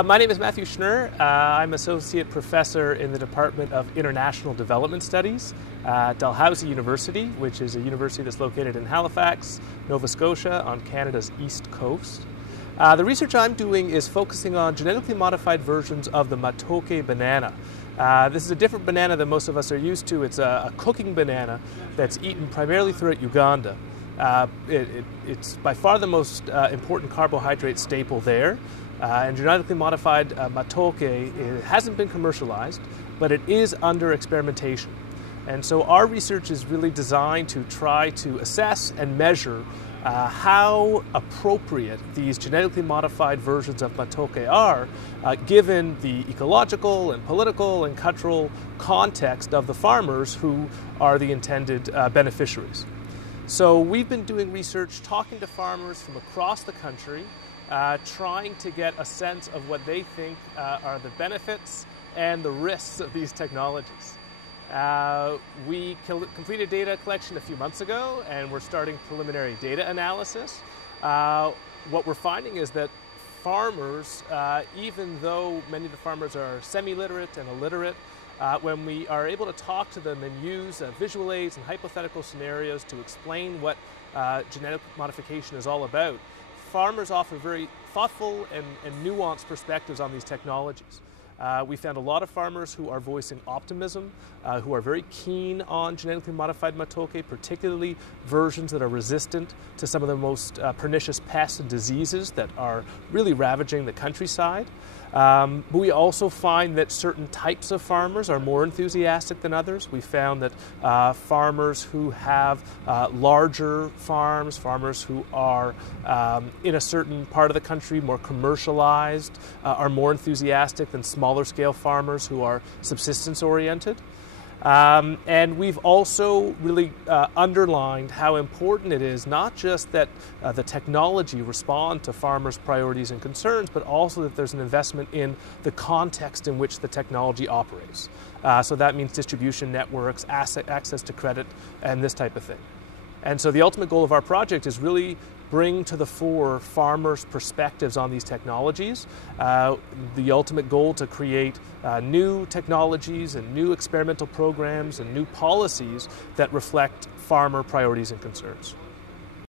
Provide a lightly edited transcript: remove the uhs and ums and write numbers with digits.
My name is Matthew Schnurr. I'm Associate Professor in the Department of International Development Studies at Dalhousie University, which is a university that's located in Halifax, Nova Scotia, on Canada's east coast. The research I'm doing is focusing on genetically modified versions of the matooke banana. This is a different banana than most of us are used to. It's a cooking banana that's eaten primarily throughout Uganda. It's by far the most important carbohydrate staple there. And genetically modified matooke, it hasn't been commercialized, but it is under experimentation. And so our research is really designed to try to assess and measure how appropriate these genetically modified versions of matooke are, given the ecological and political and cultural context of the farmers who are the intended beneficiaries. So we've been doing research, talking to farmers from across the country, trying to get a sense of what they think are the benefits and the risks of these technologies. We completed data collection a few months ago, and we're starting preliminary data analysis. What we're finding is that farmers, even though many of the farmers are semi-literate and illiterate, when we are able to talk to them and use visual aids and hypothetical scenarios to explain what genetic modification is all about, farmers offer very thoughtful and nuanced perspectives on these technologies. We found a lot of farmers who are voicing optimism, who are very keen on genetically modified matooke, particularly versions that are resistant to some of the most pernicious pests and diseases that are really ravaging the countryside. But we also find that certain types of farmers are more enthusiastic than others. We found that farmers who have larger farms, farmers who are in a certain part of the country more commercialized, are more enthusiastic than smaller scale farmers who are subsistence oriented. And we've also really underlined how important it is not just that the technology respond to farmers' priorities and concerns, but also that there's an investment in the context in which the technology operates. So that means distribution networks, access to credit, and this type of thing. And so the ultimate goal of our project is really bring to the fore farmers' perspectives on these technologies. The ultimate goal to create new technologies and new experimental programs and new policies that reflect farmer priorities and concerns.